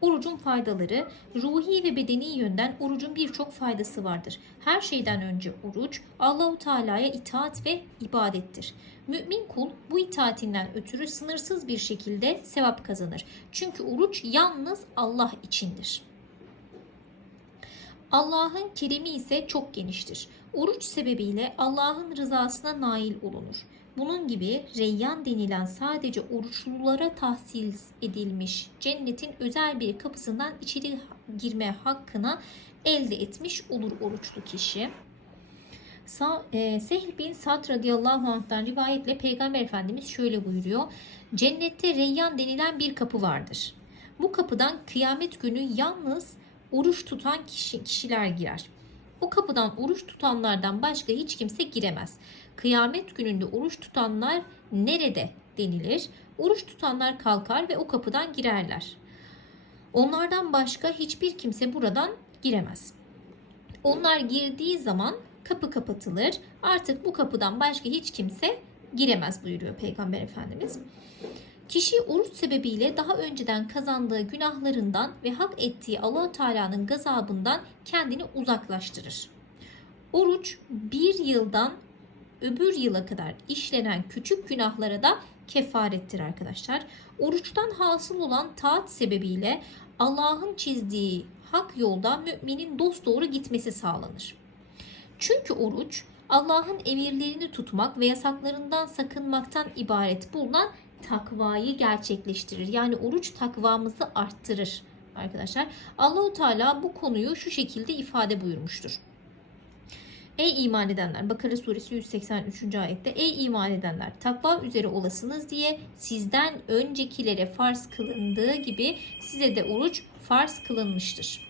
Orucun faydaları, ruhi ve bedeni yönden orucun birçok faydası vardır. Her şeyden önce oruç Allahu Teala'ya itaat ve ibadettir. Mümin kul bu itaatinden ötürü sınırsız bir şekilde sevap kazanır. Çünkü oruç yalnız Allah içindir. Allah'ın keremi ise çok geniştir. Oruç sebebiyle Allah'ın rızasına nail olunur. Bunun gibi reyyan denilen sadece oruçlulara tahsis edilmiş cennetin özel bir kapısından içeri girme hakkına elde etmiş olur oruçlu kişi. Sa e, Sehl bin Sad radıyallahu anh'tan rivayetle Peygamber Efendimiz şöyle buyuruyor. Cennette reyyan denilen bir kapı vardır. Bu kapıdan kıyamet günü yalnız oruç tutan kişi, kişiler girer. O kapıdan oruç tutanlardan başka hiç kimse giremez. Kıyamet gününde oruç tutanlar nerede denilir? Oruç tutanlar kalkar ve o kapıdan girerler. Onlardan başka hiçbir kimse buradan giremez. Onlar girdiği zaman kapı kapatılır. Artık bu kapıdan başka hiç kimse giremez buyuruyor Peygamber Efendimiz. Kişi oruç sebebiyle daha önceden kazandığı günahlarından ve hak ettiği allah Teala'nın gazabından kendini uzaklaştırır. Oruç bir yıldan öbür yıla kadar işlenen küçük günahlara da kefarettir arkadaşlar. Oruçtan hasıl olan taat sebebiyle Allah'ın çizdiği hak yolda müminin dosdoğru gitmesi sağlanır. Çünkü oruç Allah'ın emirlerini tutmak ve yasaklarından sakınmaktan ibaret bulunan takvayı gerçekleştirir. Yani oruç takvamızı arttırır arkadaşlar. Allahu Teala bu konuyu şu şekilde ifade buyurmuştur. Ey iman edenler Bakara suresi 183. ayette Ey iman edenler takva üzere olasınız diye sizden öncekilere farz kılındığı gibi size de oruç farz kılınmıştır.